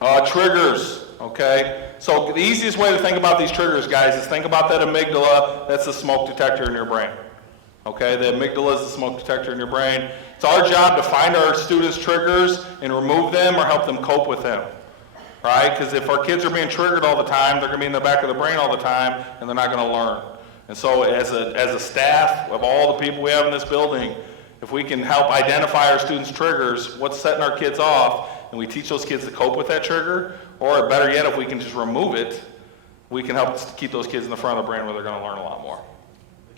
Triggers, okay? So the easiest way to think about these triggers, guys, is think about that amygdala. That's the smoke detector in your brain. Okay, the amygdala is the smoke detector in your brain. It's our job to find our students' triggers and remove them or help them cope with them, right? Because if our kids are being triggered all the time, they're going to be in the back of the brain all the time, and they're not going to learn. And so as a staff of all the people we have in this building, if we can help identify our students' triggers, what's setting our kids off, and we teach those kids to cope with that trigger, or better yet, if we can just remove it, we can help keep those kids in the front of the brain where they're going to learn a lot more.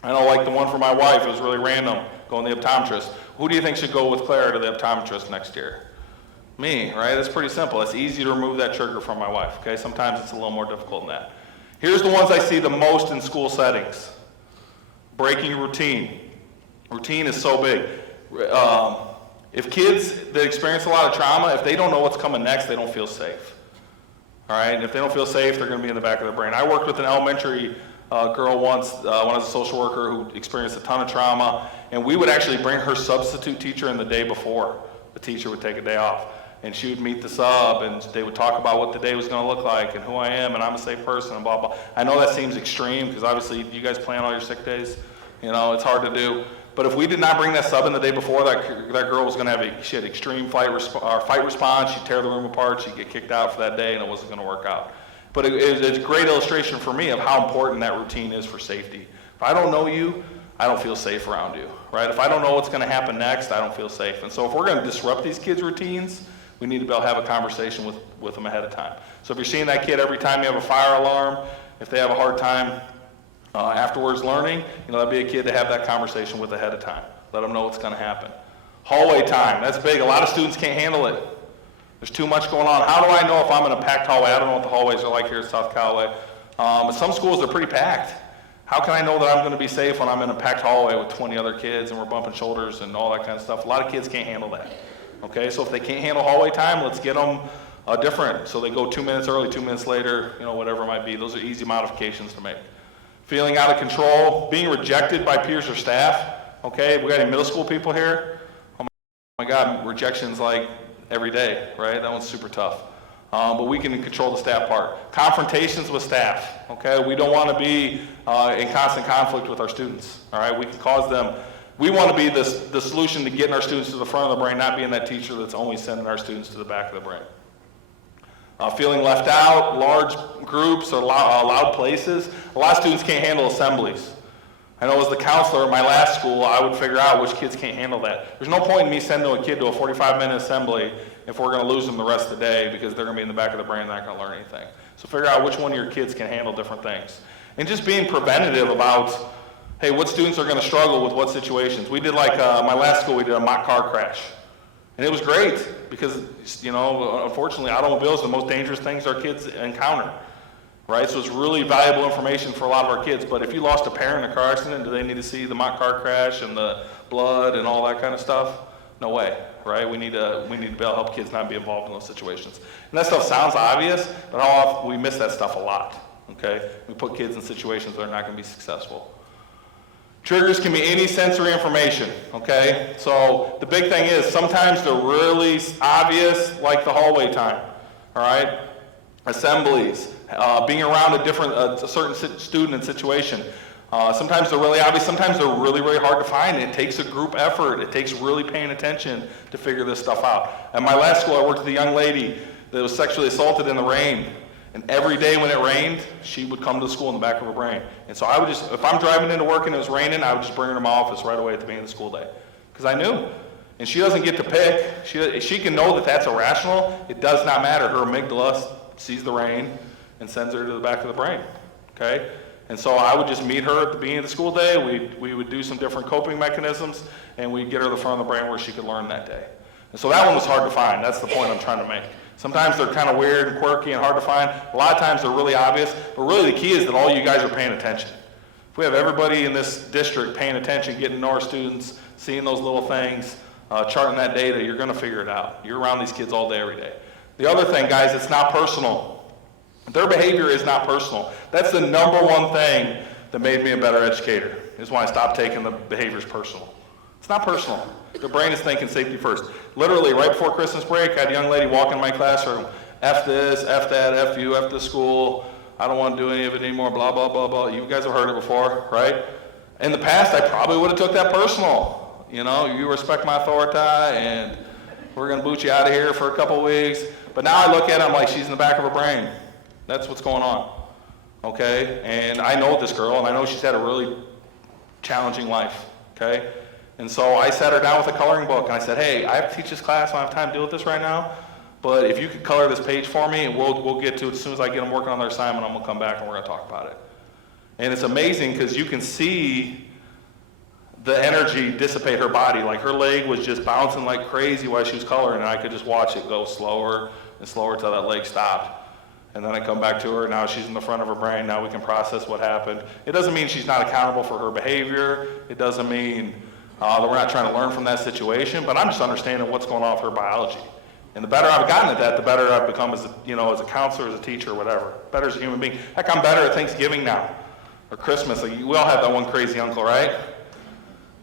I know, like the one for my wife, it was really random, going to the optometrist. Who do you think should go with Claire to the optometrist next year? Me, right? It's pretty simple. It's easy to remove that trigger from my wife, okay? Sometimes it's a little more difficult than that. Here's the ones I see the most in school settings. Breaking routine. Routine is so big. If kids that experience a lot of trauma, if they don't know what's coming next, they don't feel safe. All right? And if they don't feel safe, they're going to be in the back of their brain. I worked with an elementary girl once when I was a social worker who experienced a ton of trauma, and we would actually bring her substitute teacher in the day before. The teacher would take a day off, and she would meet the sub, and they would talk about what the day was going to look like and who I am, and I'm a safe person, and blah, blah. I know that seems extreme because obviously you guys plan all your sick days. You know, it's hard to do. But if we did not bring that sub in the day before, that girl was going to have she had extreme fight response. She'd tear the room apart. She'd get kicked out for that day, and it wasn't going to work out. But it's a great illustration for me of how important that routine is for safety. If I don't know you, I don't feel safe around you, right? If I don't know what's going to happen next, I don't feel safe. And so if we're going to disrupt these kids' routines, we need to be able to have a conversation with them ahead of time. So if you're seeing that kid every time you have a fire alarm, if they have a hard time afterwards learning, that'd be a kid to have that conversation with ahead of time. Let them know what's going to happen. Hallway time, that's big. A lot of students can't handle it. There's too much going on. How do I know if I'm in a packed hallway? I don't know what the hallways are like here at South Callaway. But some schools are pretty packed. How can I know that I'm going to be safe when I'm in a packed hallway with 20 other kids and we're bumping shoulders and all that kind of stuff? A lot of kids can't handle that. Okay, so if they can't handle hallway time, let's get them different. So they go 2 minutes early, 2 minutes later, whatever it might be. Those are easy modifications to make. Feeling out of control, being rejected by peers or staff. Okay, we got any middle school people here? Oh my God, rejection's like every day, right? That one's super tough. But we can control the staff part. Confrontations with staff, okay? We don't want to be in constant conflict with our students, all right? We can cause them, we want to be the solution to getting our students to the front of the brain, not being that teacher that's only sending our students to the back of the brain. Feeling left out, large groups or loud places. A lot of students can't handle assemblies. I know as the counselor at my last school, I would figure out which kids can't handle that. There's no point in me sending a kid to a 45-minute assembly if we're going to lose them the rest of the day because they're going to be in the back of the brain and they're not going to learn anything. So figure out which one of your kids can handle different things. And just being preventative about, hey, what students are going to struggle with what situations. We did my last school, we did a mock car crash. And it was great because, unfortunately, automobiles are the most dangerous things our kids encounter, right? So it's really valuable information for a lot of our kids. But if you lost a parent in a car accident, do they need to see the mock car crash and the blood and all that kind of stuff? No way, right? We need to be able to help kids not be involved in those situations. And that stuff sounds obvious, but how often we miss that stuff a lot, okay? We put kids in situations that are not going to be successful. Triggers can be any sensory information, okay? So the big thing is sometimes they're really obvious, like the hallway time, all right? Assemblies, being around a certain student and situation. Sometimes they're really obvious, sometimes they're really, really hard to find. It takes a group effort. It takes really paying attention to figure this stuff out. At my last school, I worked with a young lady that was sexually assaulted in the rain. And every day when it rained, she would come to school in the back of her brain. And so I would just, if I'm driving into work and it was raining, I would just bring her to my office right away at the beginning of the school day. Because I knew. And she doesn't get to pick. She can know that that's irrational. It does not matter. Her amygdala sees the rain and sends her to the back of the brain. Okay? And so I would just meet her at the beginning of the school day. We would do some different coping mechanisms, and we'd get her to the front of the brain where she could learn that day. And so that one was hard to find. That's the point I'm trying to make. Sometimes they're kind of weird and quirky and hard to find. A lot of times they're really obvious, but really the key is that all you guys are paying attention. If we have everybody in this district paying attention, getting to know our students, seeing those little things, charting that data, you're going to figure it out. You're around these kids all day, every day. The other thing, guys, it's not personal. Their behavior is not personal. That's the number one thing that made me a better educator, is when I stopped taking the behaviors personal. It's not personal. Their brain is thinking safety first. Literally, right before Christmas break, I had a young lady walk in my classroom, F this, F that, F you, F the school. I don't want to do any of it anymore, blah, blah, blah, blah. You guys have heard it before, right? In the past, I probably would have took that personal. You know, you respect my authority, and we're going to boot you out of here for a couple weeks. But now I look at it, I'm like, she's in the back of her brain. That's what's going on, okay? And I know this girl, and I know she's had a really challenging life, okay? And so I sat her down with a coloring book, and I said, hey, I have to teach this class, I don't have time to deal with this right now, but if you could color this page for me, and we'll get to it as soon as I get them working on their assignment, I'm going to come back and we're going to talk about it. And it's amazing because you can see the energy dissipate her body. Like her leg was just bouncing like crazy while she was coloring, and I could just watch it go slower and slower until that leg stopped. And then I come back to her, now she's in the front of her brain, now we can process what happened. It doesn't mean she's not accountable for her behavior. It doesn't mean that we're not trying to learn from that situation, but I'm just understanding what's going on with her biology. And the better I've gotten at that, the better I've become as a counselor, as a teacher, whatever. Better as a human being. Heck, I'm better at Thanksgiving now, or Christmas. Like, we all have that one crazy uncle, right?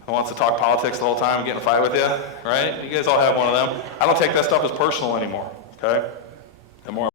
Who wants to talk politics the whole time and get in a fight with you, right? You guys all have one of them. I don't take that stuff as personal anymore, okay? The more